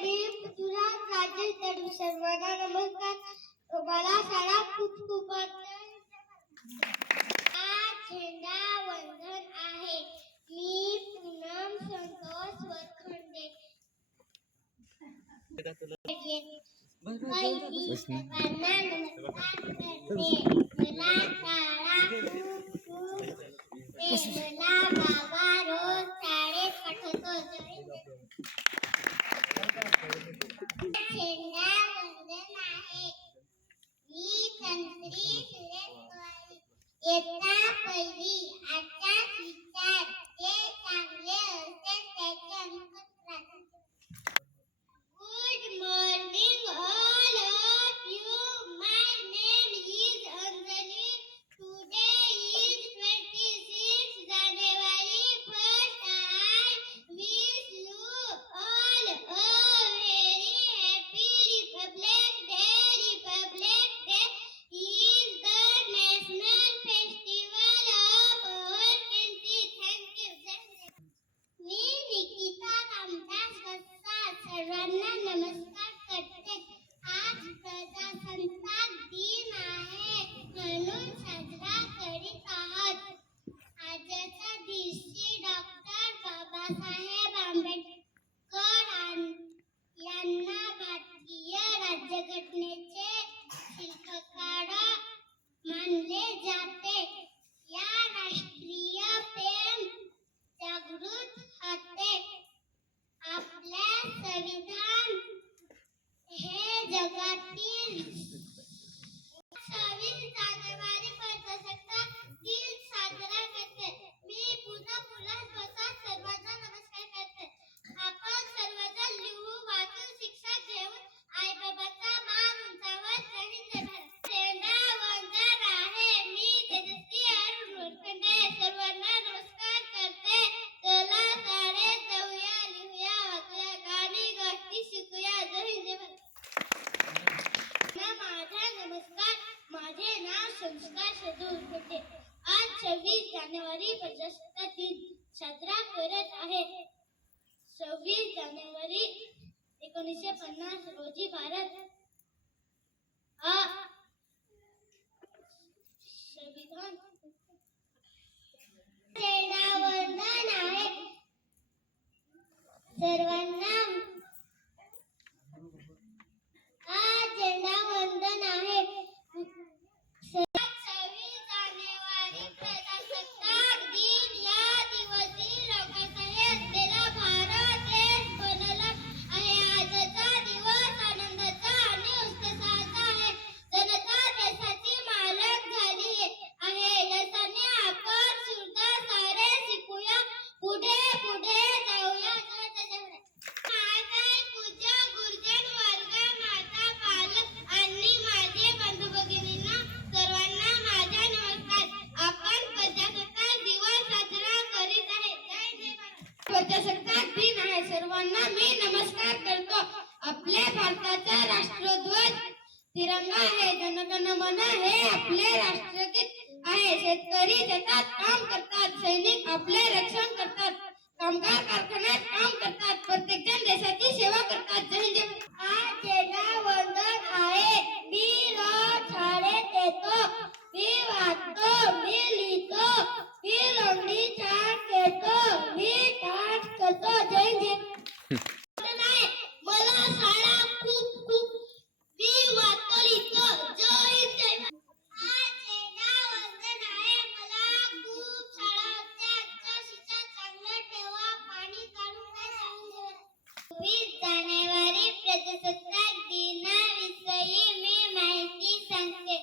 पृथ्वीराज राजेश दळवी सर्वांना नमस्कार. मला शाळा खूप खूप आज झेंडा वंदन आहे. मी पूनम संतोष वरखंडे. पहिली सर्वांना नमस्कार करते. मला शाळा खूप मला बाबा रोज शाळेत पाठवतो. झेंडा वंदन आहे. मी तंत्री सुरेश पवार. इयत्ता पहिली. आजचा विचार जे चांगले असते त्याचे अनुकरण. Good morning all of you. My name is Anjali. Today is 26 January. First I wish you all a very happy Republic Day. Republic Day is the national festival of our country. Thank you. मी निकिता रामदास वस्ताद सर्वांना नमस्कार करते. आज प्रजासत्ताक दिन आहे म्हणून साजरा करीत आहोत. आजच्या दिवशी डॉक्टर बाबासाहेब आंबेडकर यांना भारतीय राज्यघटनेचे शिल्पकार मानले जाते. या राष्ट्रीय प्रेम जागृत होते. आपले संविधान हे जगातील 26 जानेवारी प्रजासत्ताक दिन साजरा करते. मी पुन्हा प्रसाद सर्वांना नमस्कार करते. आपण सर्वजण लिहू वाचून शिक्षा घेऊन आई बाबाचा मान उंचावत झेंडा वंदन आहे. मी तेजस्वी अरुण वरखंडे सर्वांना नमस्कार करते. चला शाळेत जाऊया, लिहूया, वाचूया, गाणी गोष्टी शिकूया. जय हिंद. माझा नमस्कार. माझे नाव संस्कार सदू वरखंडे. आज 26 जानेवारी प्रजासत्ताक दिन साजरा करत आहे. 26 जानेवारी 1950 रोजी भारत हा संविधान झेंडा वंदन आहे. सर्वांना आज झेंडा वंदन आहे. 26 जानेवारी प्रजासत्ताक दिन या दिवशी लोकशाही असलेला भारत देश बनला आहे. आजचा दिवस आनंदाचा आणि उत्साहाचा आहे. जनता देशाची मालक झाली आहे. यशाने आपण सुद्धा सारे शिकूया, पुढे पुढे जाऊया. पूज्य गुरुजन वर्ग, माता, पालक आणि माझे बंधू भगिनींना सर्वांना माझा नमस्कार. आपण प्रजासत्ताक दिवस साजरा करीत आहे. जय जय भारत. प्रजासत्ताक दिन आहे. सर्वांना मी नमस्कार करतो. आपल्या भारताचा राष्ट्रध्वज तिरंगा आहे. जनगण मन हे आपले राष्ट्रगीत आहे. शेतकरी शेतात काम करतात. सैनिक आपले रक्षण करतात. कामगार कारखान्यात काम करतात. प्रत्येक जण देशाची सेवा करतात. जय हिंद. आज झेंडा वंदन आहे. मी रोज शाळेत येतो. मी वाचतो, मी लिहितो, मी लोंढी छान खेळतो, मी डान्स करतो. जय हिंद. मला शाळा खूप खूप मी वाचतो, लिहितो. जय हिंद. आज झेंडा वंदन आहे. मला खूप शाळा होत्या. आजचा शिक्षा चांगलं ठेवा, पाणी काढून काय सांगू. 26 जानेवारी प्रजासत्ताक दिनाविषयी मी माहिती सांगते.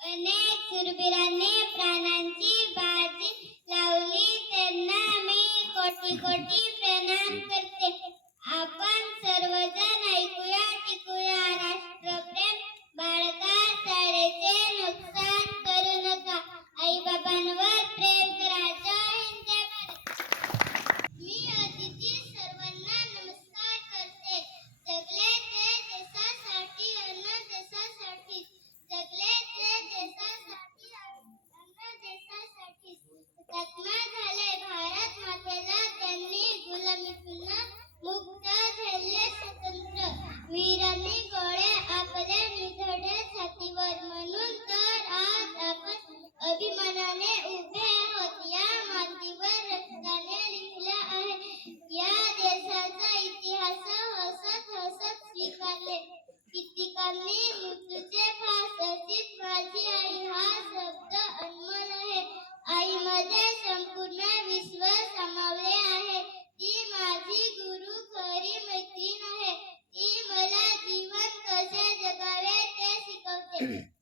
अनेक शूरवीरांनी प्राणांची बाजी लावली. त्यांना मी कोटी कोटी प्रणाम करते. आपण सर्वजण ऐकूया, टिकूया राष्ट्रप्रेम बाळगा. शाळेचे नुकसान करू नका. आई बाबांवर प्रेम करा. जय हिंद. जय भारत. मी अदिती सर्वांना नमस्कार करते. जगले ते देशासाठी, अन्न देशासाठी. जगले ते देशासाठी, अन्न देशासाठी. हुतात्मा झाले भारत मातेला त्यांनी आहे